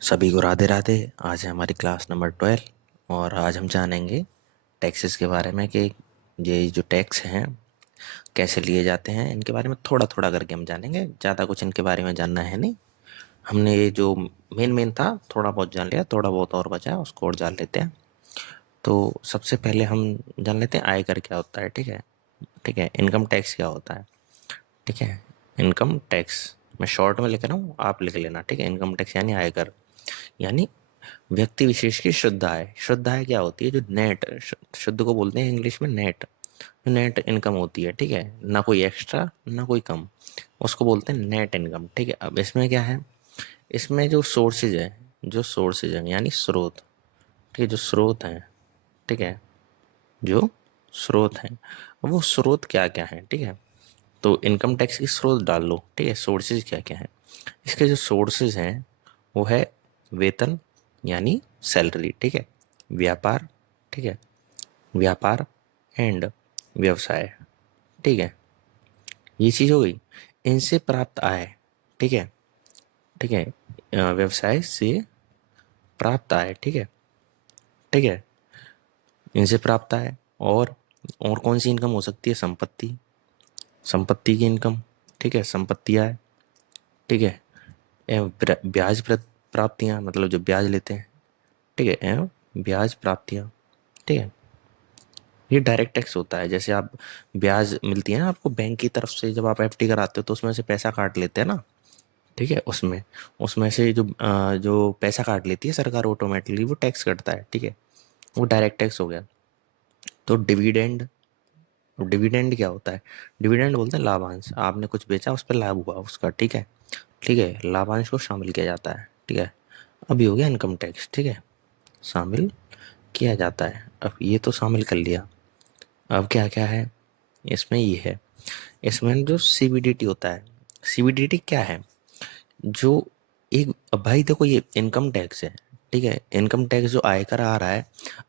सभी को राधे राधे। आज है हमारी क्लास नंबर 12 और आज हम जानेंगे टैक्सेस के बारे में कि ये जो टैक्स हैं कैसे लिए जाते हैं। इनके बारे में थोड़ा थोड़ा करके हम जानेंगे, ज़्यादा कुछ इनके बारे में जानना है नहीं। हमने ये जो मेन मेन था थोड़ा बहुत जान लिया, थोड़ा बहुत और बचा है उसको और जान लेते हैं। तो सबसे पहले हम जान लेते हैं आयकर क्या होता है। ठीक है, ठीक है, इनकम टैक्स क्या होता है। ठीक है, इनकम टैक्स मैं शॉर्ट में लिख रहा हूँ, आप लिख लेना। ठीक है, इनकम टैक्स यानी आयकर, यानी व्यक्ति विशेष की शुद्ध आय। शुद्ध आय क्या होती है? जो नेट, शुद्ध को बोलते हैं इंग्लिश में नेट, जो नेट इनकम होती है। ठीक है, ना कोई एक्स्ट्रा ना कोई कम, उसको बोलते हैं नेट इनकम। ठीक है, अब इसमें क्या है, इसमें जो सोर्सेज है, जो सोर्सेज हैं यानी स्रोत, ठीक है, जो स्रोत हैं, ठीक है, जो स्रोत हैं, वो स्रोत क्या क्या है। ठीक है, तो इनकम टैक्स की स्रोत डाल लो। ठीक है, सोर्सेज क्या क्या है। इसके जो सोर्सेज हैं वो है वेतन यानी सैलरी। ठीक है, व्यापार, ठीक है, व्यापार एंड व्यवसाय। ठीक है, ये चीज़ हो गई। इनसे प्राप्त आय, ठीक है, ठीक है, व्यवसाय से प्राप्त आय। ठीक है, ठीक है, इनसे प्राप्त आय। और कौन सी इनकम हो सकती है? संपत्ति, संपत्ति की इनकम। ठीक है, संपत्ति आय। ठीक है, एवं ब्याज प्राप्तियां, मतलब जो ब्याज लेते हैं। ठीक है, एवं ब्याज प्राप्तियां। ठीक है, ये डायरेक्ट टैक्स होता है। जैसे आप ब्याज मिलती है ना आपको बैंक की तरफ से, जब आप एफडी कराते हो तो उसमें से पैसा काट लेते हैं ना। ठीक है, उसमें उसमें से जो पैसा काट लेती है सरकार ऑटोमेटिकली, वो टैक्स कटता है। ठीक है, वो डायरेक्ट टैक्स हो गया। तो डिविडेंड, डिविडेंड क्या होता है? डिविडेंड बोलते हैं लाभांश, आपने कुछ बेचा उस पर लाभ हुआ उसका। ठीक है, ठीक है, लाभांश को शामिल किया जाता है। ठीक है, अभी हो गया इनकम टैक्स। ठीक है, शामिल किया जाता है। अब ये तो शामिल कर लिया, अब क्या क्या है इसमें? ये है, इसमें जो सीबीडीटी होता है। सीबीडीटी क्या है? जो एक, अब भाई देखो ये इनकम टैक्स है। ठीक है, इनकम टैक्स जो आयकर आ रहा है,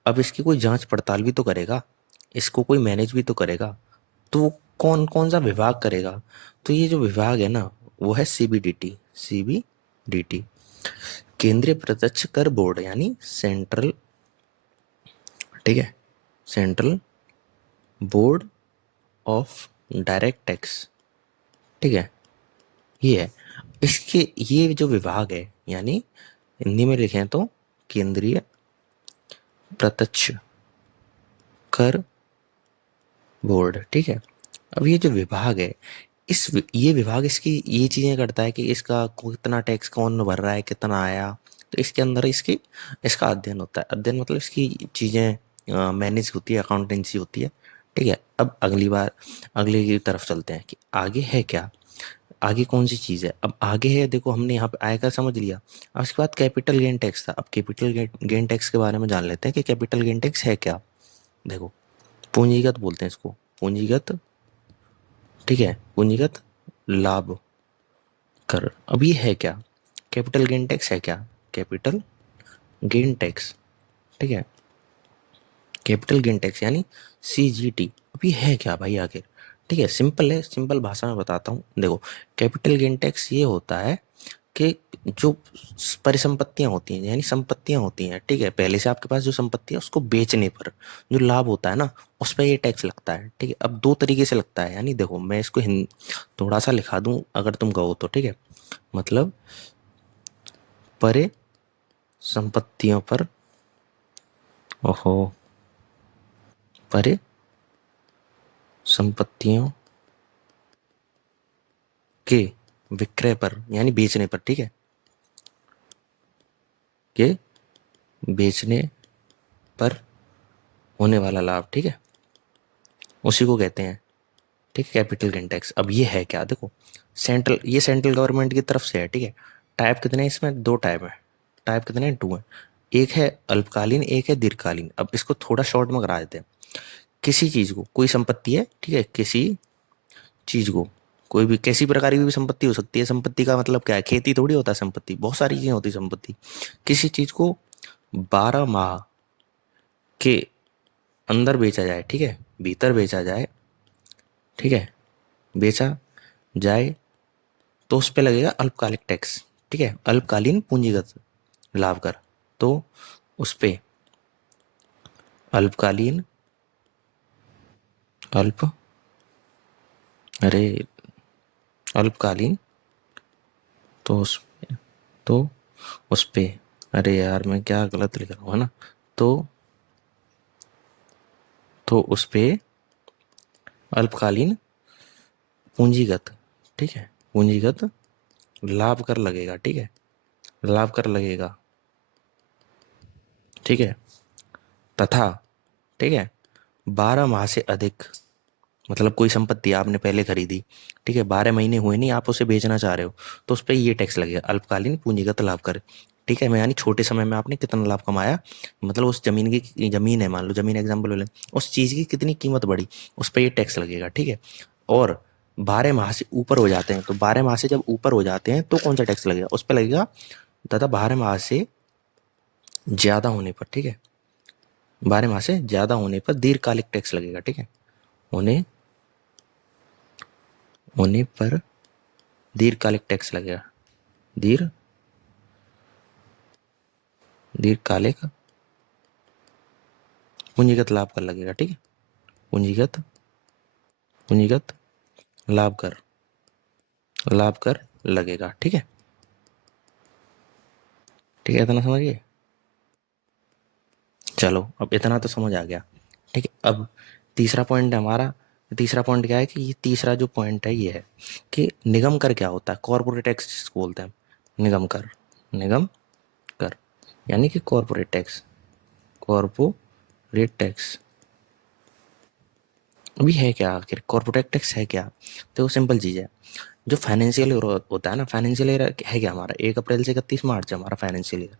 अब इसकी कोई जांच पड़ताल भी तो करेगा, इसको कोई मैनेज भी तो करेगा। तो वो कौन कौन सा विभाग करेगा? तो ये जो विभाग है ना, वो है सीबीडीटी। सीबीडीटी केंद्रीय प्रत्यक्ष कर बोर्ड यानी सेंट्रल, ठीक है, central board of direct tax. ठीक है, ये है इसके, ये जो विभाग है यानी हिंदी में लिखें तो केंद्रीय प्रत्यक्ष कर बोर्ड। ठीक है, अब ये जो विभाग है, ये विभाग इसकी ये चीजें करता है कि इसका कितना टैक्स कौन भर रहा है, कितना आया। तो इसके अंदर इसकी, इसका अध्ययन होता है। अध्ययन मतलब इसकी चीजें मैनेज होती है, अकाउंटेंसी होती है। ठीक है, अब अगली बार अगली की तरफ चलते हैं कि आगे है क्या, आगे कौन सी चीज़ है। अब आगे है, देखो हमने यहाँ पे आयकर समझ लिया। अब उसके बाद कैपिटल गेन टैक्स था। अब कैपिटल गेन टैक्स के बारे में जान लेते हैं कि कैपिटल गेन टैक्स है क्या। देखो, पूंजीगत बोलते हैं इसको, पूंजीगत। ठीक है, पूंजीगत लाभ कर। अब ये है क्या? कैपिटल गेन टैक्स है क्या? कैपिटल गेन टैक्स, ठीक है, कैपिटल गेन टैक्स यानी सीजीटी। अब ये है क्या भाई आखिर? ठीक है, सिंपल है, सिंपल भाषा में बताता हूँ। देखो, कैपिटल गेन टैक्स ये होता है कि जो परिसंपत्तियां होती हैं यानी संपत्तियां होती हैं, ठीक है, पहले से आपके पास जो संपत्ति है उसको बेचने पर जो लाभ होता है ना, उस पर ये टैक्स लगता है। ठीक है, अब दो तरीके से लगता है, यानी देखो मैं इसको थोड़ा सा लिखा दूं अगर तुम कहो तो। ठीक है, मतलब परिसंपत्तियों पर, ओहो, परिसंपत्तियों के विक्रय पर यानी बेचने पर, ठीक है, के बेचने पर होने वाला लाभ। ठीक है, उसी को कहते हैं, ठीक है, कैपिटल गेन टैक्स। अब ये है क्या? देखो, सेंट्रल, ये सेंट्रल गवर्नमेंट की तरफ से है। ठीक है, टाइप कितने हैं इसमें? दो टाइप है। टाइप कितने हैं? टू है। एक है अल्पकालीन, एक है दीर्घकालीन। अब इसको थोड़ा शॉर्ट में करा देते हैं। किसी चीज को, कोई संपत्ति है, ठीक है, किसी चीज को, कोई भी किसी प्रकार की भी संपत्ति हो सकती है। संपत्ति का मतलब क्या है? खेती थोड़ी होता है संपत्ति, बहुत सारी चीजें होती है संपत्ति। किसी चीज को 12 माह के अंदर बेचा जाए, ठीक है, भीतर बेचा जाए, ठीक है, बेचा जाए, तो उस पे लगेगा अल्पकालिक टैक्स। ठीक है, अल्पकालीन पूंजीगत लाभ कर, तो उस पे अल्पकालीन अल्प अरे अल्पकालीन, तो उस तो उस पे, अरे यार मैं क्या गलत लिख रहा हूँ, है ना। तो उस पे अल्पकालीन पूंजीगत, ठीक है, पूंजीगत लाभ कर लगेगा, ठीक है, लाभ कर लगेगा, ठीक है, तथा, ठीक है, 12 माह से अधिक, मतलब कोई संपत्ति आपने पहले खरीदी, ठीक है, 12 महीने हुए नहीं, आप उसे बेचना चाह रहे हो, तो उस पर ये टैक्स लगेगा, अल्पकालीन पूंजीगत लाभ कर, ठीक है। मैं यानी छोटे समय में आपने कितना लाभ कमाया, मतलब उस जमीन की, जमीन है मान लो, जमीन एग्जाम्पल ले, उस चीज की कितनी कीमत बढ़ी, उस पर ये टैक्स लगेगा, ठीक है। और 12 माह से ऊपर हो जाते हैं, तो 12 माह से जब ऊपर हो जाते हैं तो कौन सा टैक्स लगेगा, उस पर लगेगा, तथा 12 माह से ज्यादा होने पर, ठीक है, 12 माह से ज्यादा होने पर दीर्घकालिक टैक्स लगेगा, ठीक है, होने होने पर दीर्घकालिक टैक्स लगेगा, दीर्घ दीर्घकालिक पूंजीगत लाभ कर लगेगा, ठीक है, पूंजीगत पूंजीगत लाभ कर लगेगा, ठीक है, ठीक है, इतना समझिए। चलो अब इतना तो समझ आ गया, ठीक है। अब तीसरा पॉइंट है हमारा, तीसरा पॉइंट क्या है कि ये तीसरा जो पॉइंट है ये है कि निगम कर क्या होता है, कॉर्पोरेट टैक्स जिसको बोलते हैं, निगम कर, निगम कर, यानी कि कॉर्पोरेट टैक्स, कॉर्पोरेट टैक्स अभी है क्या, आखिर कॉर्पोरेट टैक्स है क्या, तो सिंपल चीज है, जो फाइनेंशियल ईयर होता है ना, फाइनेंशियल ईयर है क्या हमारा, 1 अप्रैल से 31 मार्च है हमारा फाइनेंशियल ईयर,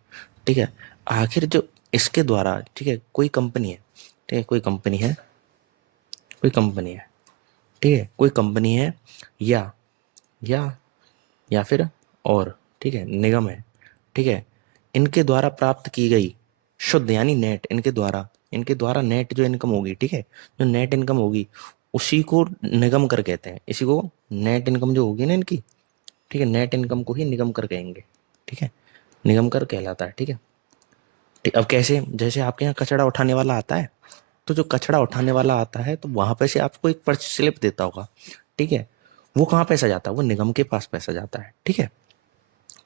ठीक है। आखिर जो इसके द्वारा, ठीक है, कोई कंपनी है, ठीक है, कोई कंपनी है, कोई कंपनी है, ठीक है, कोई कंपनी है, या या या फिर और, ठीक है, निगम है, ठीक है, इनके द्वारा प्राप्त की गई शुद्ध यानी नेट, इनके द्वारा नेट जो इनकम होगी, ठीक है, जो नेट इनकम होगी उसी को निगम कर कहते हैं, इसी को नेट इनकम जो होगी ना इनकी, ठीक है, नेट इनकम को ही निगम कर कहेंगे, ठीक है, निगम कर कहलाता है, ठीक है। अब कैसे, जैसे आपके यहाँ कचरा उठाने वाला आता है, तो जो कचरा उठाने वाला आता है तो वहां पे से आपको एक पर्ची स्लिप देता होगा, ठीक है, वो कहाँ पैसा जाता है, वो निगम के पास पैसा जाता है, ठीक है।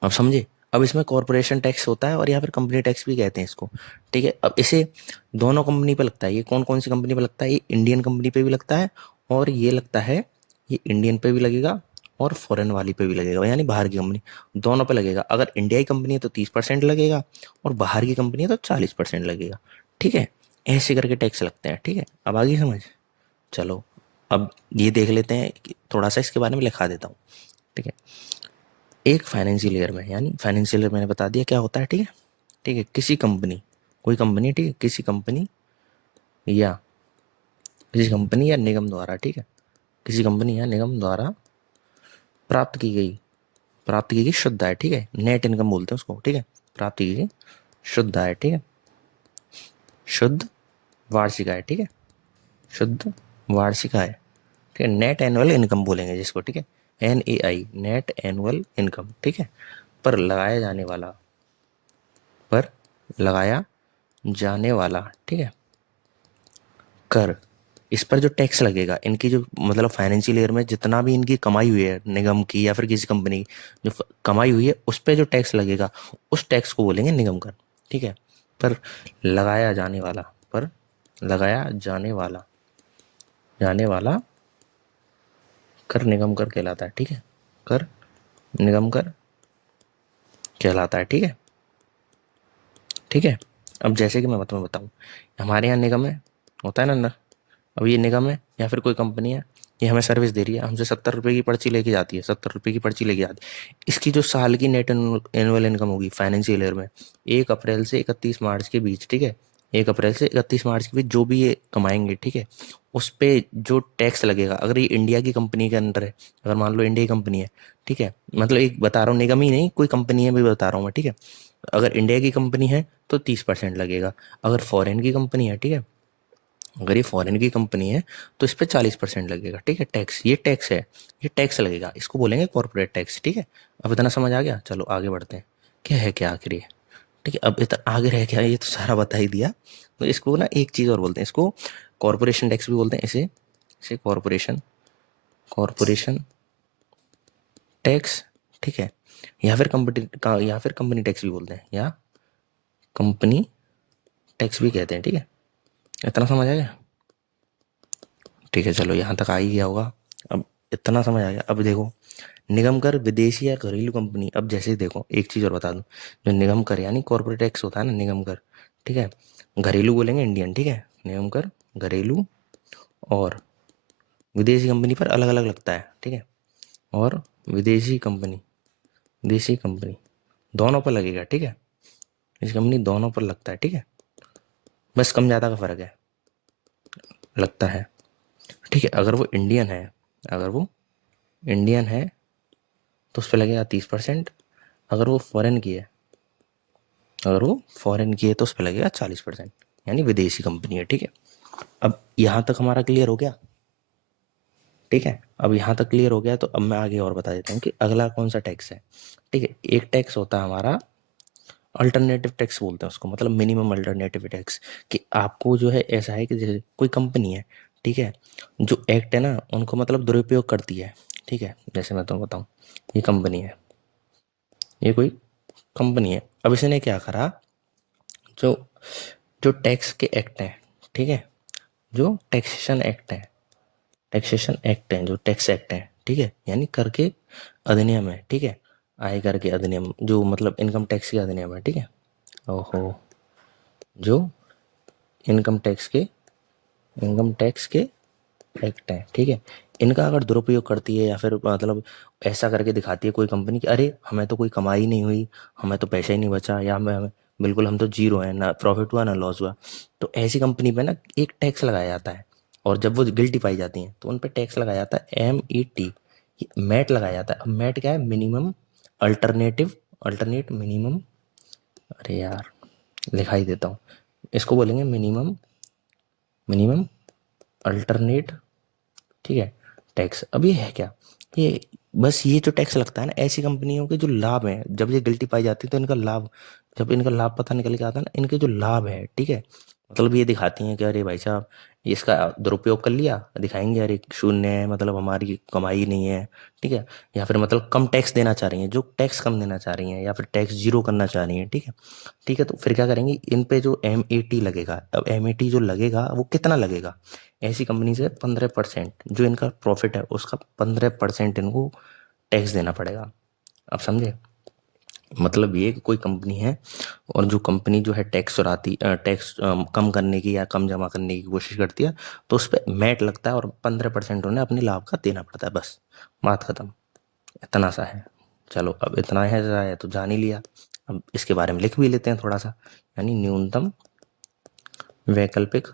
अब समझे, अब इसमें कॉरपोरेशन टैक्स होता है और या फिर कंपनी टैक्स भी कहते हैं इसको, ठीक है। अब इसे दोनों कंपनी पे लगता है, ये कौन कौन सी कंपनी पे लगता है, ये इंडियन कंपनी पे भी लगता है, और ये लगता है, ये इंडियन पे भी लगेगा और फॉरेन वाली पे भी लगेगा, यानी बाहर की कंपनी, दोनों पे लगेगा। अगर इंडिया की कंपनी है तो 30% लगेगा, और बाहर की कंपनी है तो 40% लगेगा, ठीक है। ऐसे करके टैक्स लगते हैं, ठीक है। अब आगे समझ, चलो अब ये देख लेते हैं कि थोड़ा सा इसके बारे में लिखा देता हूँ, ठीक है। एक फाइनेंशियल ईयर में, यानी फाइनेंशियल ईयर मैंने बता दिया क्या होता है, ठीक है, ठीक है, किसी कंपनी, कोई कंपनी, ठीक है, या किसी कंपनी या निगम द्वारा, ठीक है, किसी कंपनी या निगम द्वारा प्राप्त की गई, शुद्ध आय, ठीक है, नेट इनकम बोलते हैं उसको, ठीक है, प्राप्त की गई शुद्ध आय, ठीक है, शुद्ध वार्षिक आय, ठीक है, शुद्ध वार्षिक आय, ठीक है, नेट एनुअल इनकम बोलेंगे जिसको, ठीक है, NAI, नेट एनुअल इनकम, ठीक है, पर लगाया जाने वाला, पर लगाया जाने वाला, ठीक है, कर, इस पर जो टैक्स लगेगा, इनकी जो मतलब फाइनेंशियल ईयर में जितना भी इनकी कमाई हुई है निगम की या फिर किसी कंपनी की, जो कमाई हुई है उस पर जो टैक्स लगेगा, उस टैक्स को बोलेंगे निगम कर, ठीक है। पर लगाया जाने वाला, पर लगाया जाने वाला कर निगम कर कहलाता है, ठीक है, कर निगम कर कहलाता है, ठीक है, ठीक है। अब जैसे कि मैं तुम्हें बताऊं, हमारे यहाँ निगम है, होता है ना, अब ये निगम है या फिर कोई कंपनी है, ये हमें सर्विस दे रही है, हमसे 70 रुपए की पर्ची लेके जाती है, 70 रुपए की पर्ची लेके जाती है, इसकी जो साल की नेट एनुअल इनकम होगी फाइनेंशियल ईयर में, 1 अप्रैल से 31 मार्च के बीच, ठीक है, 1 अप्रैल से 31 मार्च के बीच जो भी ये कमाएंगे, ठीक है, उस पे जो टैक्स लगेगा, अगर ये इंडिया की कंपनी के अंदर है, अगर मान लो इंडिया की कंपनी है, ठीक है, मतलब एक बता रहा हूँ, निगम ही नहीं कोई कंपनी है भी बता रहा हूँ मैं, ठीक है, अगर इंडिया की कंपनी है तो 30% लगेगा, अगर फॉरेन की कंपनी है, ठीक है, अगर ये फॉरेन की कंपनी है तो इस पे 40% लगेगा, ठीक है, टैक्स, ये टैक्स है, ये टैक्स लगेगा, इसको बोलेंगे कॉर्पोरेट टैक्स, ठीक है। अब इतना समझ आ गया, चलो आगे बढ़ते हैं, क्या है क्या आखिर ये, ठीक है, अब इतना आगे रह गया, ये तो सारा बता ही दिया। तो इसको ना एक चीज़ और बोलते हैं, इसको कॉरपोरेशन टैक्स भी बोलते हैं, इसे इसे कॉरपोरेशन कॉरपोरेशन टैक्स, ठीक है, या फिर कंपनी टैक्स भी बोलते हैं, या कंपनी टैक्स भी कहते हैं। ठीक है, इतना समझ आ गया? ठीक है, चलो यहाँ तक आ ही गया होगा। अब इतना समझ आ गया। अब देखो, निगम कर विदेशी या घरेलू कंपनी, अब जैसे देखो एक चीज़ और बता दूं, जो निगम कर यानी कॉर्पोरेट टैक्स होता है ना, निगम कर, ठीक है, घरेलू बोलेंगे इंडियन, ठीक है, निगम कर घरेलू और विदेशी कंपनी पर अलग अलग लगता है, ठीक है, और विदेशी कंपनी देशी कंपनी दोनों पर लगेगा, ठीक है, इस कंपनी दोनों पर लगता है, ठीक है, बस कम ज़्यादा का फर्क है, लगता है, ठीक है। अगर वो इंडियन है, अगर वो इंडियन है तो उस पर लगेगा 30%। अगर वो फॉरेन की है, अगर वो फॉरेन की है तो उस पर लगेगा 40%, यानी विदेशी कंपनी है, ठीक है। अब यहाँ तक हमारा क्लियर हो गया, ठीक है। अब यहाँ तक क्लियर हो गया तो अब मैं आगे और बता देता हूँ कि अगला कौन सा टैक्स है, ठीक है। एक टैक्स होता है हमारा अल्टरनेटिव टैक्स बोलते हैं उसको, मतलब मिनिमम अल्टरनेटिव टैक्स, कि आपको जो है ऐसा है कि जैसे कोई कंपनी है, ठीक है, जो एक्ट है ना उनको मतलब दुरुपयोग करती है, ठीक है। जैसे मैं तुम्हें बताऊँ, ये कंपनी है, ये कोई कंपनी है, अब इसने क्या करा, जो जो टैक्स के एक्ट हैं, ठीक है, जो टैक्सेशन एक्ट हैं, जो टैक्स एक्ट हैं, ठीक है, यानी कर के अधिनियम है, ठीक है, आयकर के अधिनियम, जो मतलब इनकम टैक्स के अधिनियम है, ठीक है, ओहो, जो इनकम टैक्स के एक्ट हैं, ठीक है, इनका अगर दुरुपयोग करती है या फिर मतलब ऐसा करके दिखाती है कोई कंपनी कि अरे हमें तो कोई कमाई नहीं हुई, हमें तो पैसा ही नहीं बचा, या हमें बिल्कुल हम तो जीरो है, ना प्रॉफिट हुआ ना लॉस हुआ, तो ऐसी कंपनी पे ना एक टैक्स लगाया जाता है। और जब वो गिल्टी पाई जाती हैं तो उन पे टैक्स लगाया जाता है, MET, मैट लगाया जाता है। अब मैट क्या है, मिनिमम अल्टरनेट मिनिमम, अरे यार लिखा ही देता हूँ, इसको बोलेंगे मिनिमम अल्टरनेट, ठीक है, टैक्स। अब ये है क्या, ये बस ये जो टैक्स लगता है ना ऐसी कंपनियों के जो लाभ हैं, जब ये गिल्टी पाई जाती है तो इनका लाभ, जब इनका लाभ पता निकल के आता है ना, इनके जो लाभ है, ठीक है, मतलब ये दिखाती हैं कि अरे भाई साहब इसका दुरुपयोग कर लिया, दिखाएंगे अरे शून्य है, मतलब हमारी कमाई नहीं है, ठीक है, या फिर मतलब कम टैक्स देना चाह रही हैं, जो टैक्स कम देना चाह रही हैं, या फिर टैक्स जीरो करना चाह रही हैं, ठीक है, ठीक है, तो फिर क्या करेंगे, इन पे जो MET लगेगा, अब MET जो लगेगा वो कितना लगेगा, ऐसी कंपनी से 15%, जो इनका प्रॉफिट है उसका 15% इनको टैक्स देना पड़ेगा। आप समझे, मतलब ये कि कोई कंपनी है और जो कंपनी जो है टैक्स कम करने की या कम जमा करने की कोशिश करती है, तो उस पर मैट लगता है और 15% उन्हें अपने लाभ का देना पड़ता है, बस बात खत्म, इतना सा है। चलो अब इतना है तो जान ही लिया, अब इसके बारे में लिख भी लेते हैं थोड़ा सा, यानी न्यूनतम वैकल्पिक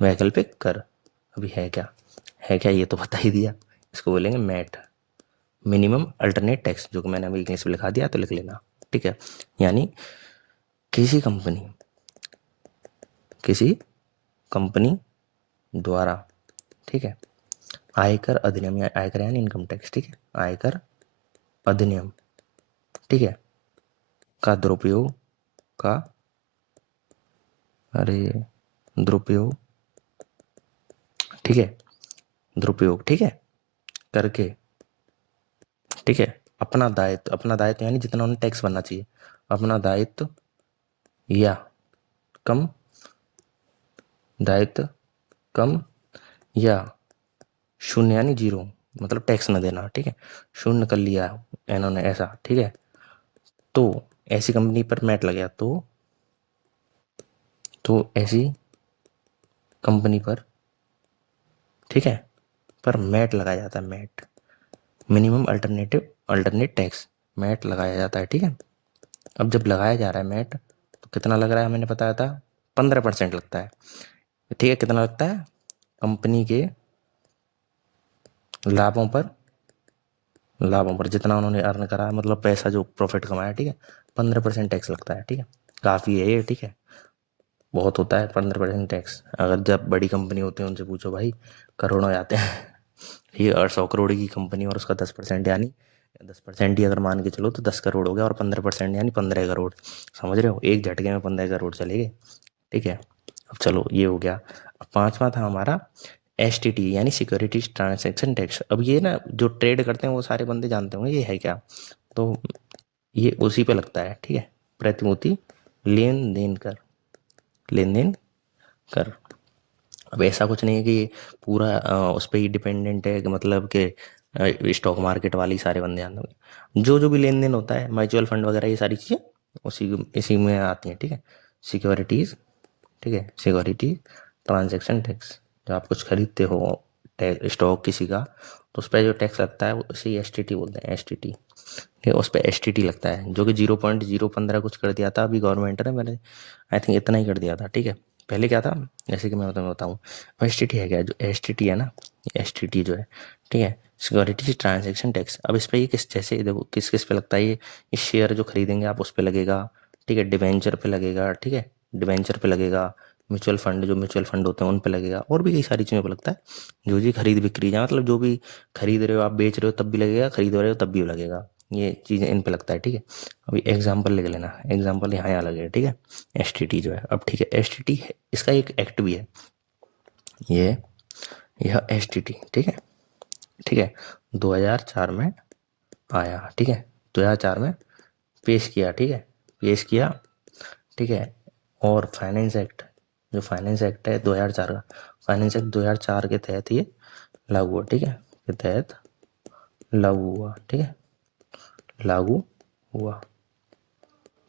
वैकल्पिक कर। अभी है क्या ये तो बता ही दिया, इसको बोलेंगे मैट, मिनिमम अल्टरनेट टैक्स, जो कि मैंने अभी इंग्लिश में लिखा दिया तो लिख लेना, ठीक है। यानी किसी कंपनी किसी कंपनी द्वारा, ठीक है, आयकर अधिनियम, या आयकर यानी इनकम टैक्स, ठीक है, आयकर अधिनियम, ठीक है, का दुरुपयोग का अरे दुरुपयोग, ठीक है, दुरुपयोग, ठीक है, करके, ठीक है, अपना दायित्व यानी जितना उन्हें टैक्स भरना चाहिए, अपना दायित्व या कम दायित्व कम या शून्य यानी जीरो, मतलब टैक्स न देना, ठीक है, शून्य कर लिया इन्होंने ऐसा, ठीक है, तो ऐसी कंपनी पर मैट लग गया, तो ऐसी कंपनी पर, ठीक है, पर मैट लगाया जाता है, MAT, minimum alternate tax, MAT लगाया जाता है, ठीक है। अब जब लगाया जा रहा है मैट, तो कितना लग रहा है, मैंने बताया था 15% लगता है, ठीक है, कितना लगता है, कंपनी के लाभों पर जितना उन्होंने अर्न करा है, मतलब पैसा जो प्रॉफिट कमाया, ठीक है, 15% टैक्स लगता है, ठीक है, काफ़ी है ये, ठीक है, बहुत होता है 15% टैक्स। अगर जब बड़ी कंपनी होती है उनसे पूछो भाई, करोड़ों आते हैं ये 800 करोड़ की कंपनी और उसका 10%, यानी 10% ही अगर मान के चलो तो 10 करोड़ हो गया, और 15% यानी 15 करोड़। समझ रहे हो, एक झटके में 15 करोड़ चले गए। ठीक है, अब चलो ये हो गया। अब पांचवा था हमारा STT यानी सिक्योरिटीज ट्रांजैक्शन टैक्स। अब ये ना जो ट्रेड करते हैं वो सारे बंदे जानते होंगे ये है क्या, तो ये उसी पे लगता है। ठीक है, प्रतिभूति लेन देन कर, लेन देन कर। अब ऐसा कुछ नहीं है कि पूरा उस पर ही डिपेंडेंट है कि मतलब कि स्टॉक मार्केट वाली सारे बंदे आते हैं। जो जो भी लेन देन होता है, म्यूचुअल फंड वगैरह, ये सारी चीज़ें इसी में आती हैं। ठीक है, सिक्योरिटीज़, ठीक है, सिक्योरिटी ट्रांजैक्शन टैक्स। जब आप कुछ खरीदते हो स्टॉक किसी का, तो उस पर जो टैक्स लगता है वो उसे STT बोलते हैं, STT। ठीक है, उस पर STT लगता है, जो कि 0.015 कुछ कर दिया था अभी गवर्नमेंट ने, मैंने आई थिंक इतना ही कर दिया था। ठीक है, पहले क्या था, जैसे कि मैं तुम्हें बताऊँ, STT है क्या, जो STT है ना, STT जो है, ठीक है, सिक्योरिटी ट्रांजैक्शन टैक्स। अब इस पर ये किस, जैसे देखो किस किस पे लगता है ये शेयर जो खरीदेंगे आप उस पर लगेगा। ठीक है, डिवेंचर पे लगेगा। ठीक है, डिवेंचर पे लगेगा। म्यूचुअल फंड, जो म्यूचुअल फंड होते हैं उन पे लगेगा, और भी कई सारी चीज़ों पे लगता है। जो जी खरीद बिक्री है, मतलब जो भी खरीद रहे हो आप, बेच रहे हो तब भी लगेगा, खरीद रहे हो तब भी लगेगा, ये चीज़ें इन पे लगता है। ठीक है, अभी एग्जाम्पल लिख लेना, एग्जाम्पल यहाँ यहाँ लगेगा। ठीक है, STT जो है, अब ठीक है, STT है, इसका एक एक्ट भी है, ये यह STT। ठीक है, ठीक है, 2004 में आया। ठीक है, 2004 में पेश किया। ठीक है, पेश किया। ठीक है, और फाइनेंस एक्ट, जो फाइनेंस एक्ट है 2004 का, फाइनेंस एक्ट 2004 के तहत ये लागू हुआ। ठीक है, के तहत लागू हुआ। ठीक है, लागू हुआ।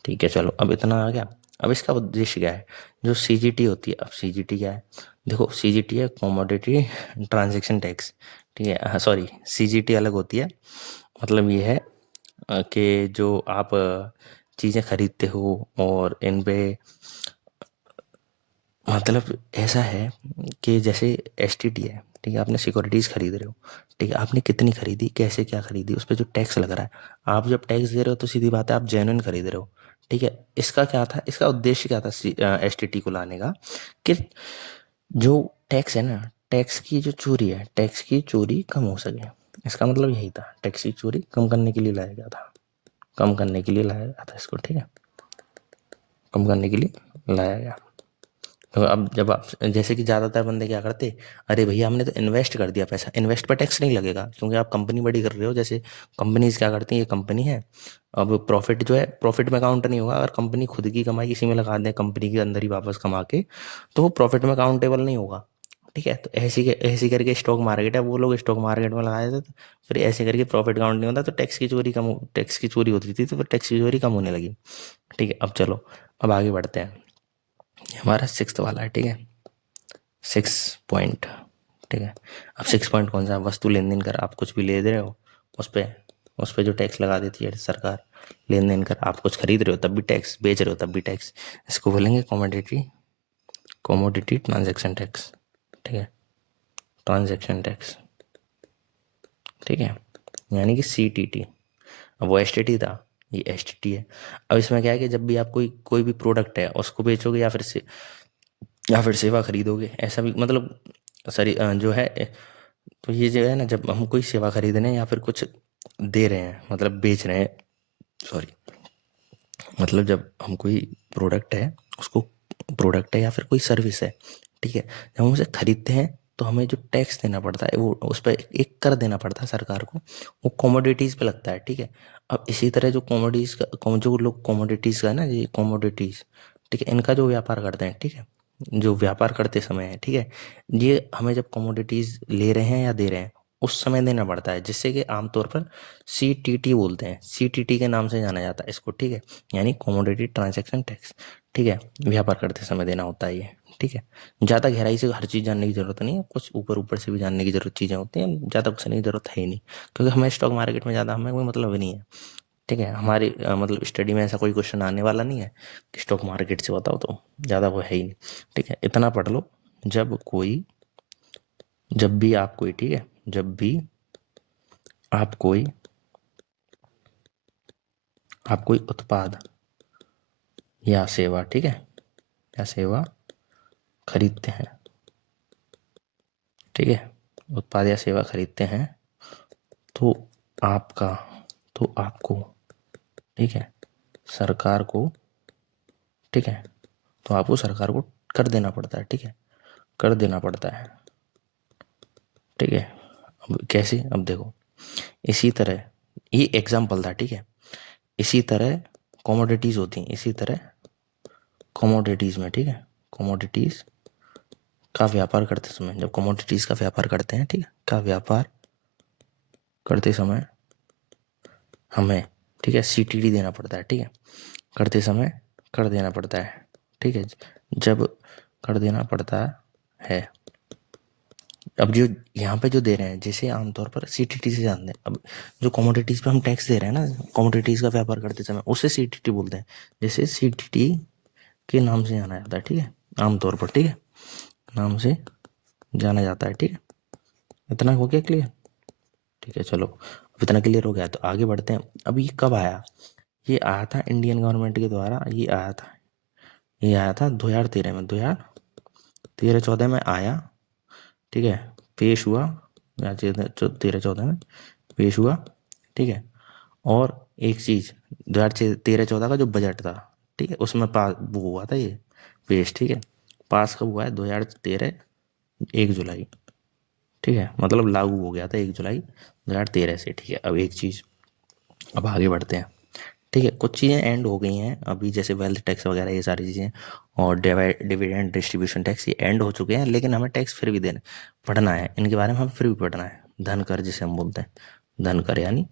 ठीक है, चलो अब इतना आ गया। अब इसका उद्देश्य क्या है, जो CGT होती है, अब CGT क्या है, देखो CGT है कमोडिटी ट्रांजैक्शन टैक्स। ठीक है, सॉरी, CGT अलग होती है, मतलब ये है कि जो आप चीज़ें खरीदते हो और इन पे, मतलब ऐसा है कि जैसे STT है, ठीक है, आपने सिक्योरिटीज़ खरीद रहे हो। ठीक है, आपने कितनी खरीदी, कैसे क्या खरीदी, उस पर जो टैक्स लग रहा है, आप जब टैक्स दे रहे हो तो सीधी बात है आप जेन्युइन खरीद रहे हो। ठीक है, इसका क्या था, इसका उद्देश्य क्या था STT को लाने का, कि जो टैक्स है ना, टैक्स की जो चोरी है, टैक्स की चोरी कम हो सके। इसका मतलब यही था, टैक्स की चोरी कम करने के लिए लाया गया था, कम करने के लिए लाया गया था इसको। ठीक है, कम करने के लिए लाया गया। तो अब जब आप, जैसे कि ज़्यादातर बंदे क्या करते, अरे भैया हमने तो इन्वेस्ट कर दिया पैसा, इन्वेस्ट पर टैक्स नहीं लगेगा क्योंकि आप कंपनी बड़ी कर रहे हो। जैसे कंपनीज क्या करती हैं, ये कंपनी है, अब प्रॉफिट जो है प्रॉफिट में काउंट नहीं होगा। अगर कंपनी खुद की कमाई किसी में लगा दें, कंपनी के अंदर ही वापस कमा के, तो वो प्रॉफिट में काउंटेबल नहीं होगा। ठीक है, तो ऐसी करके स्टॉक मार्केट है, वो लोग स्टॉक मार्केट में लगाए थे, तो फिर ऐसे करके प्रॉफिट काउंट नहीं होता, तो टैक्स की चोरी होती थी, तो फिर टैक्स की चोरी कम होने लगी। ठीक है, अब चलो, अब आगे बढ़ते हैं। ये हमारा 6th वाला है। ठीक है, 6 पॉइंट। ठीक है, अब 6 पॉइंट कौन सा, वस्तु लेन देन कर, आप कुछ भी ले दे रहे हो उस पे जो टैक्स लगा देती है सरकार। लेन देन कर, आप कुछ खरीद रहे हो तब भी टैक्स, बेच रहे हो तब भी टैक्स। इसको बोलेंगे कमोडिटी ट्रांजैक्शन टैक्स। ठीक है, ट्रांजैक्शन टैक्स। ठीक है, यानी कि CTT। अब वो STT था, ये STT है। अब इसमें क्या है कि जब भी आप कोई कोई भी प्रोडक्ट है उसको बेचोगे या फिर सेवा खरीदोगे, ऐसा भी मतलब, सॉरी, जो है, तो ये जो है ना, जब हम कोई सेवा खरीद रहे हैं या फिर कुछ दे रहे हैं, मतलब बेच रहे हैं, सॉरी, मतलब जब हम कोई प्रोडक्ट है उसको, प्रोडक्ट है या फिर कोई सर्विस है, ठीक है, जब हम उसे खरीदते हैं तो हमें जो टैक्स देना पड़ता है, वो उस पर एक कर देना पड़ता है सरकार को, वो कमोडिटीज़ पे लगता है। ठीक है, अब इसी तरह जो कमोडिटीज़ का, जो लोग कमोडिटीज़ का है ना, ये कमोडिटीज़, ठीक है, इनका जो व्यापार करते हैं, ठीक है, जो व्यापार करते समय है, ठीक है, ये हमें जब कमोडिटीज़ ले रहे हैं या दे रहे हैं उस समय देना पड़ता है, जिससे कि आमतौर पर CTT बोलते हैं, CTT के नाम से जाना जाता है इसको। ठीक है, यानी कमोडिटी ट्रांजैक्शन टैक्स। ठीक है, व्यापार करते समय देना होता है ये। ठीक है, ज़्यादा गहराई से हर चीज़ जानने की ज़रूरत नहीं है, कुछ ऊपर ऊपर से भी जानने की जरूरत चीज़ें होती हैं, ज़्यादा कुछ नहीं की ज़रूरत है ही नहीं, क्योंकि हमें स्टॉक मार्केट में ज़्यादा हमें कोई मतलब ही नहीं है। ठीक है, हमारी मतलब स्टडी में ऐसा कोई क्वेश्चन आने वाला नहीं है कि स्टॉक मार्केट से बताओ, तो ज़्यादा वो है ही नहीं। ठीक है, इतना पढ़ लो, जब भी आप कोई, ठीक है, जब भी आप कोई उत्पाद या सेवा, ठीक है, या सेवा खरीदते हैं, ठीक है, उत्पाद या सेवा खरीदते हैं, तो आपका तो आपको, ठीक है, सरकार को, ठीक है, तो आपको सरकार को कर देना पड़ता है, ठीक है, कर देना पड़ता है, ठीक है। अब कैसे, अब देखो, इसी तरह, ये एग्जाम्पल था, ठीक है, इसी तरह कमोडिटीज होती हैं, इसी तरह कमोडिटीज में, ठीक है, कमोडिटीज का व्यापार करते समय, जब कमोडिटीज का व्यापार करते हैं, ठीक है, का व्यापार करते समय हमें, ठीक है, सीटीडी देना पड़ता है, ठीक है, करते समय कर देना पड़ता है, ठीक है, जब कर देना पड़ता है। अब जो यहाँ पे जो दे रहे हैं, जैसे आमतौर पर सीटीटी से जानते हैं, अब जो कमोडिटीज पे हम टैक्स दे रहे हैं ना, कमोडिटीज का व्यापार करते समय, उसे सीटीटी बोलते हैं। जैसे सीटीटी के नाम से जाना जाता है, ठीक है, आमतौर पर, ठीक है, नाम से जाना जाता है, ठीक है। इतना हो गया क्लियर? ठीक है, चलो, अब इतना क्लियर हो गया तो आगे बढ़ते हैं। अब ये कब आया? ये आया था इंडियन गवर्नमेंट के द्वारा, ये आया था 2013 में, 2013-14 में आया, ठीक है, पेश हुआ, 13-14 में पेश हुआ, ठीक है। और एक चीज़, 2013-14 का जो बजट था, ठीक है, उसमें पास वो हुआ था ये पेश, ठीक है। पास कब हुआ है? 2013 1 जुलाई, ठीक है, मतलब लागू हो गया था 1 जुलाई 2013 से, ठीक है। अब एक चीज़, अब आगे बढ़ते हैं, ठीक है, कुछ चीज़ें एंड हो गई हैं अभी, जैसे वेल्थ टैक्स वगैरह, ये सारी चीज़ें, और डिविडेंड डिस्ट्रीब्यूशन टैक्स, ये एंड हो चुके हैं, लेकिन हमें टैक्स फिर भी देना, पढ़ना है, इनके बारे में हमें फिर भी पढ़ना है। धन कर जिसे हम बोलते हैं, धन कर यानी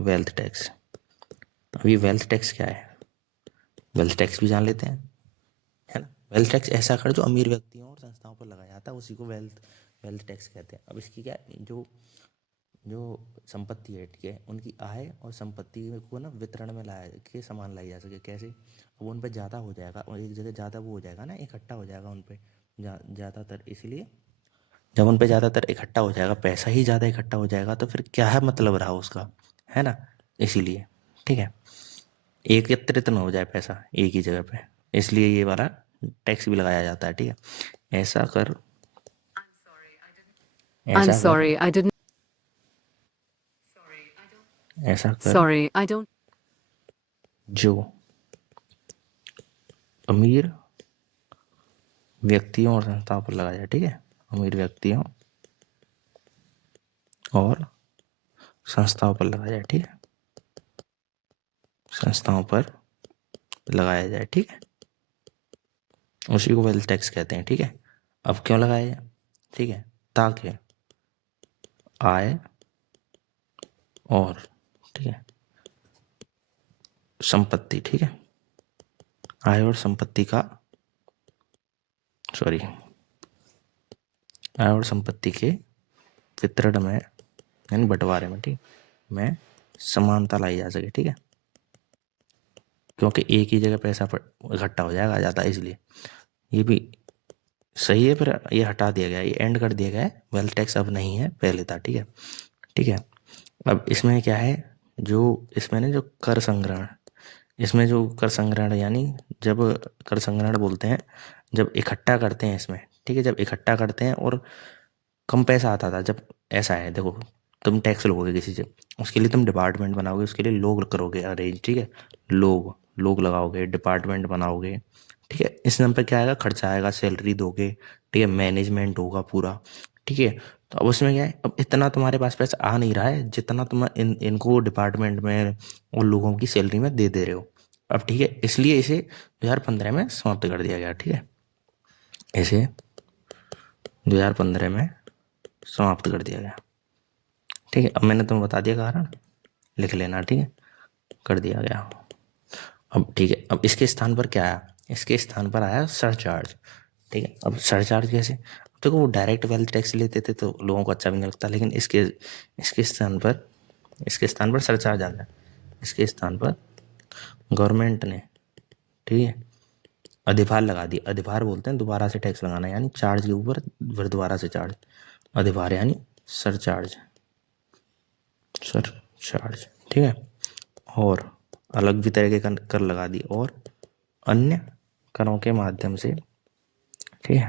वेल्थ टैक्स। अभी वेल्थ टैक्स क्या है, वेल्थ टैक्स भी जान लेते हैं, है ना। वेल्थ टैक्स ऐसा कर जो अमीर व्यक्तियों और संस्थाओं पर लगाया जाता है, उसी को वेल्थ वेल्थ टैक्स कहते हैं। अब इसकी क्या, जो जो संपत्ति है, ठीक है, उनकी आय और संपत्ति को ना वितरण में लाया के समान लाई जा सके, कैसे? अब उन पे ज़्यादा हो जाएगा, और एक जगह ज़्यादा वो हो जाएगा ना, इकट्ठा हो जाएगा उन पे ज़्यादातर, इसलिए जब उन पे ज़्यादातर इकट्ठा हो जाएगा, पैसा ही ज़्यादा इकट्ठा हो जाएगा, तो फिर क्या है मतलब रहा उसका, है ना, इसीलिए, ठीक है, एकत्रित न हो जाए पैसा एक ही जगह पे, इसलिए ये वाला टैक्स भी लगाया जाता है, ठीक है। ऐसा कर, I'm ऐसा कर, sorry, I didn't. ऐसा कर Sorry, I don't. जो अमीर व्यक्तियों और संस्थाओं पर लगाया जाए, ठीक है, अमीर व्यक्तियों और संस्थाओं पर लगाया जाए, ठीक है, संस्थाओं पर लगाया जाए, ठीक है, उसी को वेल्थ टैक्स कहते हैं, ठीक है। अब क्यों लगाया जाए? ठीक है, ताकि आय और, ठीक है, संपत्ति, ठीक है, आय और संपत्ति का, सॉरी, आय और संपत्ति के वितरण में यानी बंटवारे में, ठीक में समानता लाई जा सके, ठीक है, क्योंकि एक ही जगह पैसा इकट्ठा हो जाएगा ज़्यादा, इसलिए ये भी सही है। फिर ये हटा दिया गया, ये एंड कर दिया गया है, वेल्थ टैक्स अब नहीं है, पहले था, ठीक है, ठीक है। अब इसमें क्या है, जो इसमें ना जो कर संग्रहण, इसमें जो कर संग्रहण यानी जब कर संग्रहण बोलते हैं, जब इकट्ठा करते हैं इसमें, ठीक है, जब इकट्ठा करते हैं और कम पैसा आता था, जब ऐसा है, देखो, तुम टैक्स लोगे किसी से, उसके लिए तुम डिपार्टमेंट बनाओगे, उसके लिए लोग करोगे अरेंज, ठीक है, लोग लोग लगाओगे, डिपार्टमेंट बनाओगे, ठीक है, इस नाम पे क्या आएगा, खर्चा आएगा, सैलरी दोगे, ठीक है, मैनेजमेंट होगा पूरा, ठीक है। तो अब उसमें क्या है, अब इतना तुम्हारे पास पैसा आ नहीं रहा है जितना तुम इनको डिपार्टमेंट में उन लोगों की सैलरी में दे रहे हो। अब ठीक है, इसलिए इसे 2015 में समाप्त कर दिया गया, ठीक है, इसे 2015 में समाप्त कर दिया गया, ठीक है। अब मैंने तुम्हें बता दिया कारण, लिख लेना, ठीक है, कर दिया गया। अब ठीक है, अब इसके स्थान पर क्या आया, इसके स्थान पर आया सरचार्ज, ठीक है। अब सरचार्ज कैसे, देखो, वो डायरेक्ट वेल्थ टैक्स लेते थे तो लोगों को अच्छा भी नहीं लगता, लेकिन इसके इसके स्थान पर सरचार्ज आ गया, इसके स्थान पर गवर्नमेंट ने, ठीक है, अधिभार लगा दी, अधिभार बोलते हैं दोबारा से टैक्स लगाना, यानी चार्ज के ऊपर फिर दोबारा से चार्ज, अधिभार यानी सरचार्ज, सरचार्ज, ठीक है। और अलग भी तरह के कर लगा दी, और अन्य करों के माध्यम से, ठीक है,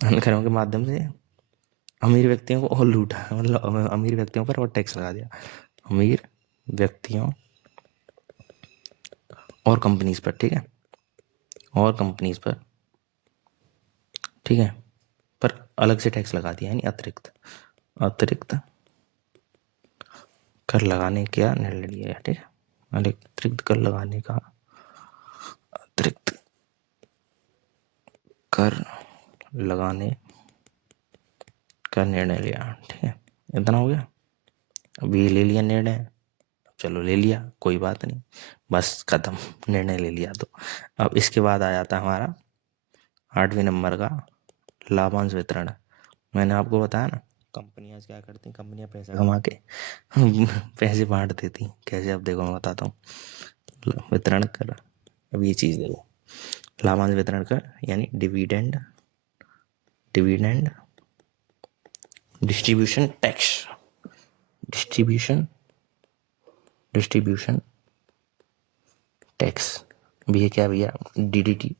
अन्य करों के माध्यम से अमीर व्यक्तियों को और लूटा, मतलब अमीर व्यक्तियों पर और टैक्स लगा दिया, अमीर व्यक्तियों और कंपनीज पर, ठीक है, और कंपनीज पर, ठीक है, पर अलग से टैक्स लगा दिया, यानी अतिरिक्त अतिरिक्त कर लगाने का निर्णय लिया गया, ठीक है, अतिरिक्त कर लगाने का, अतिरिक्त कर लगाने का निर्णय लिया, ठीक है। इतना हो गया। अब ये ले लिया निर्णय, चलो ले लिया, कोई बात नहीं, बस खत्म, निर्णय ले लिया। तो अब इसके बाद आ जाता है हमारा 8वें नंबर का लाभांश वितरण। मैंने आपको बताया ना, कंपनियां क्या करती हैं, कंपनियां पैसा कमा के पैसे बांट देती। कैसे, अब देखो मैं बताता हूँ। वितरण कर, अब ये चीज़ देखो, लाभांश वितरण कर यानी dividend, dividend distribution tax, distribution distribution tax. भैया क्या भैया, डीडीटी,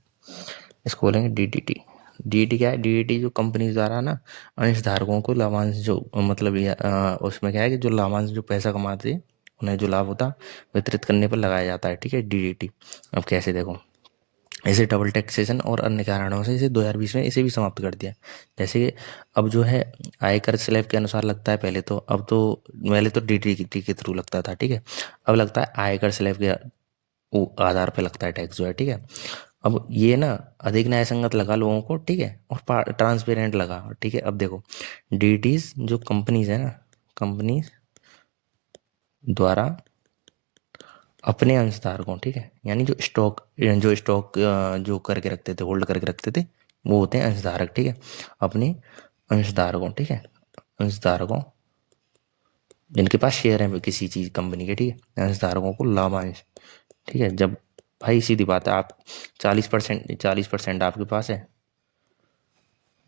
इसको बोलेंगे डीडीटी। डीडीटी क्या है, डीडीटी जो कंपनी द्वारा ना अंशधारकों को लाभांश जो मतलब उसमें क्या है कि जो लाभांश जो पैसा कमाते हैं उन्हें जो लाभ होता वितरित करने पर लगाया जाता है, ठीक है, डीडीटी। अब कैसे देखो, इसे डबल टैक्सेशन और अन्य कारणों से इसे 2020 में इसे भी समाप्त कर दिया। जैसे कि अब जो है आयकर स्लैब के अनुसार लगता है पहले तो, अब तो पहले तो डीडीटी के थ्रू लगता था, ठीक है, अब लगता है आयकर स्लैब के आधार पे लगता है टैक्स जो है, ठीक है। अब ये ना अधिक न्यायसंगत लगा लोगों को, ठीक है, और ट्रांसपेरेंट लगा, ठीक है। अब देखो डीटीज जो कंपनीज है ना, कंपनीज द्वारा अपने अंशधारकों, ठीक है, यानी जो स्टॉक जो करके रखते थे, होल्ड करके रखते थे, वो होते हैं अंशधारक, ठीक है, अपने अंशधारकों, ठीक है, अंशधारकों जिनके पास शेयर है किसी चीज कंपनी के, ठीक है, अंशधारकों को लाभांश, ठीक है। जब भाई सीधी बात है, आप 40% आपके पास है,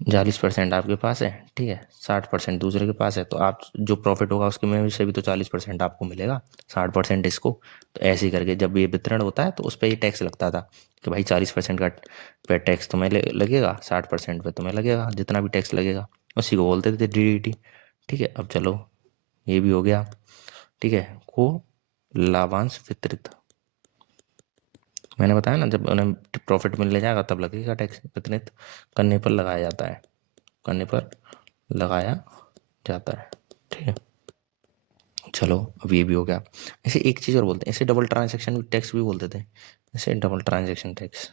40% आपके पास है, ठीक है, 60% दूसरे के पास है, तो आप जो प्रॉफिट होगा उसके में से भी तो 40% आपको मिलेगा, 60% इसको। तो ऐसे ही करके जब ये वितरण होता है तो उस पर ये टैक्स लगता था कि भाई 40% का पे टैक्स तुम्हें लगेगा, 60% पे तुम्हें लगेगा, जितना भी टैक्स लगेगा उसी को बोलते थे डीडीटी, ठीक है। अब चलो ये भी हो गया, ठीक है, को लाभांश वितरित, मैंने बताया ना जब उन्हें प्रॉफिट मिलने जाएगा तब लगेगा टैक्स, वितरित करने पर लगाया जाता है, करने पर लगाया जाता है, ठीक है। चलो अब ये भी हो गया। ऐसे एक चीज़ और बोलते हैं, इसे डबल ट्रांजैक्शन टैक्स भी बोलते थे, इसे डबल ट्रांजैक्शन टैक्स,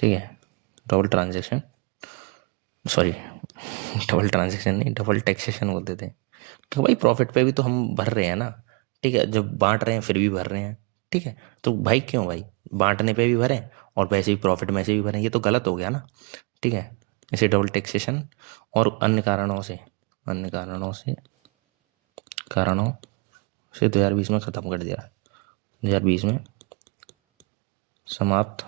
ठीक है, double transaction, sorry double transaction नहीं, डबल टैक्सेशन बोलते थे। तो भाई प्रॉफिट पे भी तो हम भर रहे हैं ना, ठीक है, जब बांट रहे हैं फिर भी भर रहे हैं, ठीक है, तो भाई क्यों भाई, बांटने पे भी भरें और पैसे भी प्रॉफिट में से भी भरें, ये तो गलत हो गया ना, ठीक है। इसे डबल टैक्सेशन और अन्य कारणों से, अन्य कारणों से 2020 में ख़त्म कर दिया, 2020 में समाप्त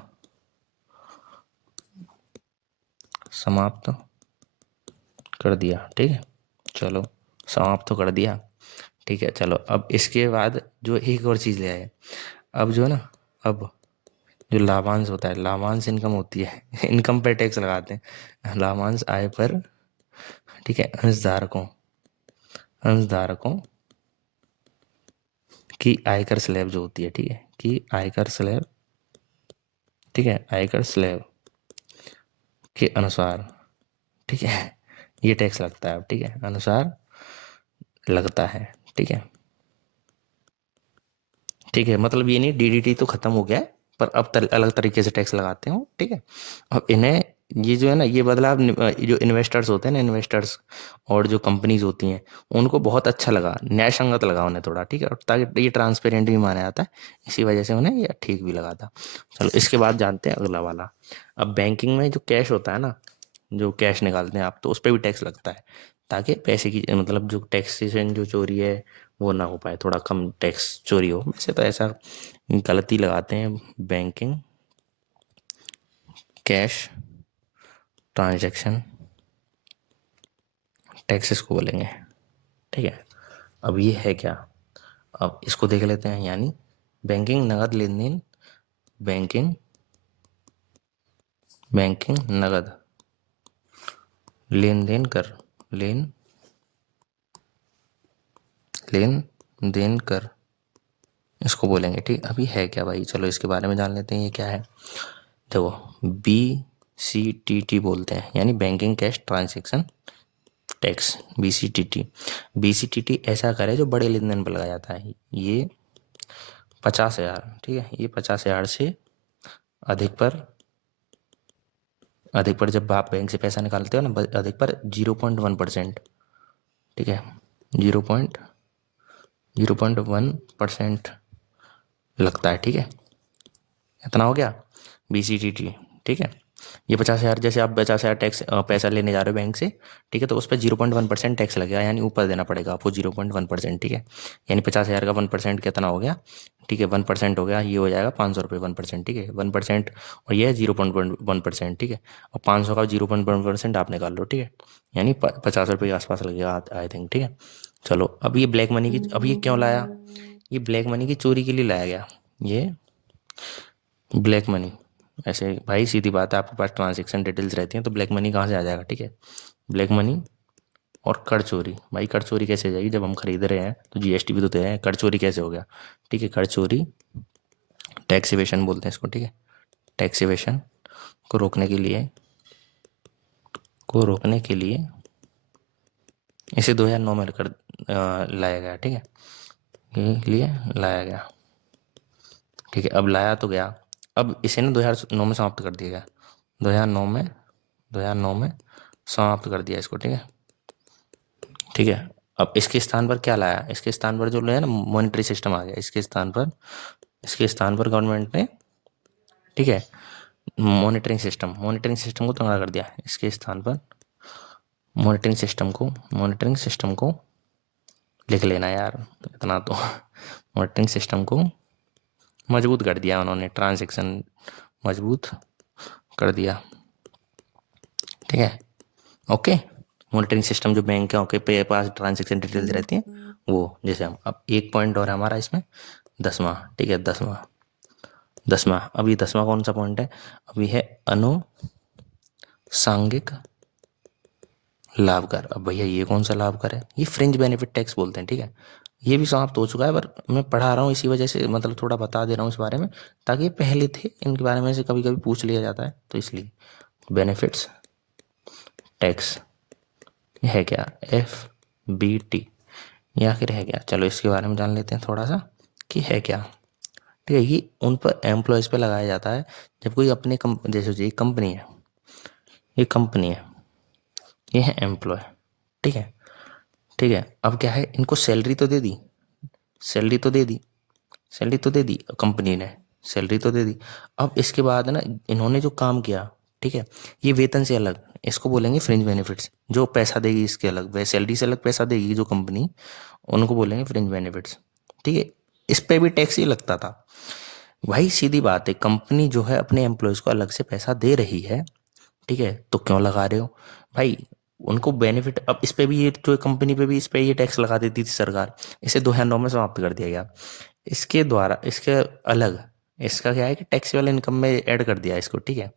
समाप्त कर दिया, ठीक है। चलो समाप्त तो कर दिया, ठीक है। चलो अब इसके बाद जो एक और चीज़ ले आए, अब जो है ना, अब जो लाभांश होता है, लाभांश इनकम होती है इनकम पर टैक्स लगाते हैं, लाभांश आय पर, ठीक है, अंशधारकों की आयकर स्लैब जो होती है, ठीक है, कि आयकर स्लैब, ठीक है, आयकर स्लैब के अनुसार, ठीक है, ये टैक्स लगता है, ठीक है, अनुसार लगता है, ठीक है, ठीक है। मतलब ये नहीं डीडीटी तो खत्म हो गया है, पर अब अलग तरीके से टैक्स लगाते हो, ठीक है। अब इन्हें ये जो है ना, ये बदलाव जो इन्वेस्टर्स होते हैं ना, इन्वेस्टर्स और जो कंपनीज होती हैं उनको बहुत अच्छा लगा, न्याय संगत लगा उन्हें थोड़ा, ठीक है, और ताकि ये ट्रांसपेरेंट भी माना जाता है, इसी वजह से उन्हें ये ठीक भी लगा था। चलो इसके बाद जानते हैं अगला वाला। अब बैंकिंग में जो कैश होता है ना, जो कैश निकालते हैं आप, तो उस पर भी टैक्स लगता है, ताकि पैसे की मतलब जो टैक्सेशन जो चोरी है वो ना हो पाए, थोड़ा कम टैक्स चोरी हो। वैसे तो ऐसा गलती लगाते हैं, बैंकिंग कैश ट्रांजैक्शन टैक्सेस को बोलेंगे, ठीक है। अब ये है क्या, अब इसको देख लेते हैं, यानी बैंकिंग नगद लेन देन, बैंकिंग बैंकिंग नगद लेन देन कर, लेन देन कर इसको बोलेंगे, ठीक। अभी है क्या भाई, चलो इसके बारे में जान लेते हैं। ये क्या है, देखो BCTT बोलते हैं, यानी banking cash transaction tax, BCTT। BCTT ऐसा कर है जो बड़े लेन देन पर लगाया जाता है। ये 50,000, ठीक है, ये 50,000 से अधिक पर जब आप बैंक से पैसा निकालते हो ना, अधिक पर 0.1%, ठीक है, 0.1% लगता है, ठीक है। इतना हो गया BCTT, ठीक है। ये 50,000, जैसे आप 50,000 टैक्स पैसा लेने जा रहे हो बैंक से, ठीक है, तो उस पर 0.1% टैक्स लगेगा, यानी ऊपर देना पड़ेगा आपको 0.1%, ठीक है। यानी 50,000 का 1% कितना हो गया, ठीक है, 1% हो गया, ये हो जाएगा 500 रुपये 1%, ठीक है, 1%, और ये है 0.1%, ठीक है। और 500 का 0.1% आप निकाल लो, ठीक है, यानी 50 रुपये के आसपास लगेगा आई थिंक, ठीक है। चलो अब ये ब्लैक मनी की, अब ये क्यों लाया, ये ब्लैक मनी की चोरी के लिए लाया गया, ये ब्लैक मनी। ऐसे भाई सीधी बात है, आपके पास ट्रांजेक्शन डिटेल्स रहती हैं तो ब्लैक मनी कहाँ से आ जाएगा, ठीक है। ब्लैक मनी और कर चोरी, भाई कर चोरी कैसे हो जाएगी, जब हम खरीद रहे हैं तो GST भी तो दे रहे हैं, कर चोरी कैसे हो गया, ठीक है। कर चोरी, टैक्स इवेशन बोलते हैं इसको, ठीक है। टैक्स इवेशन को रोकने के लिए इसे 2009 में कर लाया गया, ठीक है, के लिए लाया गया, ठीक है। अब लाया तो गया, अब इसे ना 2009 में समाप्त कर दिया गया, 2009 में समाप्त कर दिया इसको, ठीक है, ठीक है। अब इसके स्थान पर क्या लाया, इसके स्थान पर जो है ना मॉनेटरी सिस्टम आ गया, इसके स्थान पर गवर्नमेंट ने, ठीक है, मॉनिटरिंग सिस्टम को तंगा कर दिया। इसके स्थान पर मॉनिटरिंग सिस्टम को लिख लेना यार, इतना तो मॉनिटरिंग सिस्टम को मजबूत कर दिया उन्होंने, ट्रांजेक्शन मजबूत कर दिया, ठीक है, ओके। मॉनिटरिंग सिस्टम जो बैंक के पास ट्रांजेक्शन डिटेल्स रहती हैं वो, जैसे हम, अब एक पॉइंट और है हमारा इसमें, 10वां, ठीक है, 10वां। अभी 10वां कौन सा पॉइंट है, अभी है अनुसांगिक लाभ कर। अब भैया ये कौन सा लाभ कर है, ये फ्रिंज बेनिफिट टैक्स बोलते हैं, ठीक है। ये भी समाप्त हो चुका है, पर मैं पढ़ा रहा हूँ इसी वजह से, मतलब थोड़ा बता दे रहा हूँ इस बारे में, ताकि ये पहले थे, इनके बारे में से कभी कभी पूछ लिया जाता है तो इसलिए। बेनिफिट्स टैक्स है क्या, FBT, ये आखिर है क्या, चलो इसके बारे में जान लेते हैं थोड़ा सा कि है क्या, ठीक है। ये उन पर एम्प्लॉयज़ पे लगाया जाता है जब कोई अपने जैसे ये कंपनी है, ये है एम्प्लॉय, ठीक है, ठीक है। अब क्या है, इनको सैलरी तो दे दी कंपनी ने, सैलरी तो दे दी। अब इसके बाद ना इन्होंने जो काम किया, ठीक है, ये वेतन से अलग, इसको बोलेंगे फ्रिंज बेनिफिट्स। जो पैसा देगी इसके अलग, वह सैलरी से अलग पैसा देगी जो कंपनी, उनको बोलेंगे फ्रिंज बेनिफिट्स, ठीक है। इस पे भी टैक्स ही लगता था भाई, सीधी बात है, कंपनी जो है अपने एम्प्लॉयज़ को अलग से पैसा दे रही है, ठीक है, तो क्यों लगा रहे हो भाई, उनको बेनिफिट। अब इस पे भी, ये जो कंपनी पे भी इस पे ये टैक्स लगा देती थी सरकार, इसे 2009 में समाप्त कर दिया गया। इसके द्वारा इसके अलग, इसका क्या है कि टैक्सेबल इनकम में ऐड कर दिया इसको, ठीक है।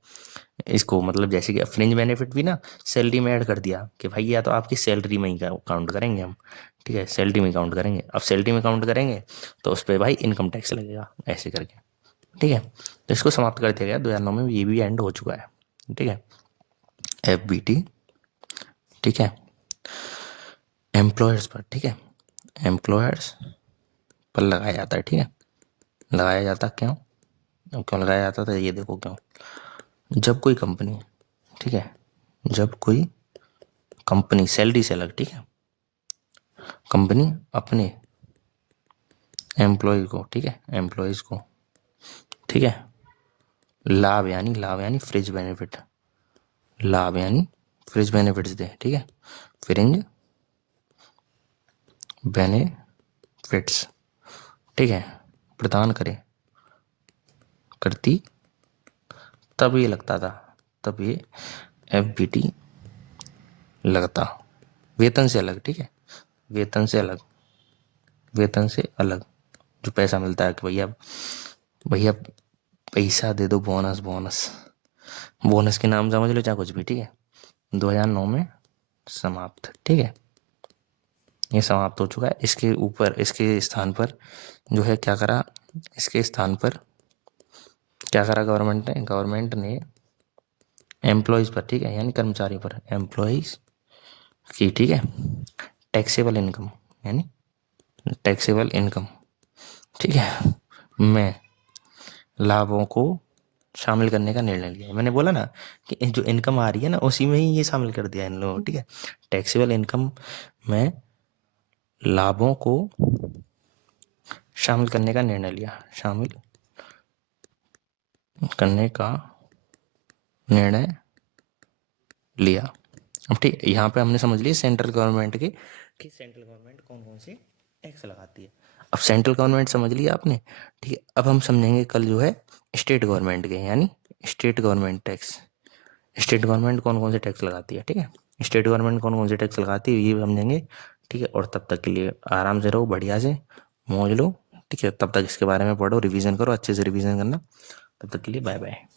इसको मतलब जैसे कि फ्रिंज बेनिफिट भी ना सैलरी में ऐड कर दिया कि भाई या तो आपकी सैलरी में ही काउंट करेंगे हम, ठीक है, सैलरी में काउंट करेंगे। अब सैलरी में काउंट करेंगे तो उस पर भाई इनकम टैक्स लगेगा, ऐसे करके, ठीक है। तो इसको समाप्त कर दिया गया 2009 में, ये भी एंड हो चुका है, ठीक है। FBT, ठीक है, एम्प्लॉयर्स पर, ठीक है, एम्प्लॉयर्स पर लगाया जाता है, ठीक है। लगाया जाता क्यों, क्यों लगाया जाता था, ये देखो क्यों। जब कोई कंपनी, ठीक है, जब कोई कंपनी सैलरी से अलग, ठीक है, कंपनी अपने एम्प्लॉय को, ठीक है, एम्प्लॉयज़ को, ठीक है, लाभ यानी फ्रिज बेनिफिट, लाभ यानी फ्रिज बेनिफिट्स दे, ठीक है, फ्रिंज बेनिफिट्स, ठीक है, प्रदान करती, तब ये लगता था, तब ये FBT लगता, वेतन से अलग, ठीक है, वेतन से अलग जो पैसा मिलता है कि भैया भैया पैसा दे दो, बोनस के नाम समझ लो चाहे कुछ भी, ठीक है, 2009 में समाप्त, ठीक है, ये समाप्त हो चुका है। इसके ऊपर इसके स्थान पर जो है क्या करा, इसके स्थान पर क्या करा गवर्नमेंट ने एम्प्लॉयज़ पर, ठीक है, यानी कर्मचारियों पर, एम्प्लॉयज़ की, ठीक है, टैक्सेबल इनकम यानी टैक्सेबल इनकम, ठीक है, में लाभों को शामिल करने का निर्णय लिया। मैंने बोला ना कि जो इनकम आ रही है ना उसी में ही ये शामिल कर दिया इन लोगों, ठीक है। टैक्सेबल इनकम में लाभों को शामिल करने का निर्णय लिया, शामिल करने का निर्णय लिया। अब ठीक, यहाँ पे हमने समझ लिया सेंट्रल गवर्नमेंट के कि सेंट्रल गवर्नमेंट कौन कौन से टैक्स लगाती है। अब सेंट्रल गवर्नमेंट समझ लिया आपने, ठीक है। अब हम समझेंगे कल जो है स्टेट गवर्नमेंट के, यानी state government tax. State government कौन कौन से टैक्स लगाती है, ठीक है, स्टेट गवर्नमेंट कौन कौन से टैक्स लगाती है ये समझेंगे, ठीक है। और तब तक के लिए आराम से रहो, बढ़िया से मौज लो, ठीक है। तब तक इसके बारे में पढ़ो, रिवीजन करो, अच्छे से रिवीजन करना। तब तक के लिए बाय बाय।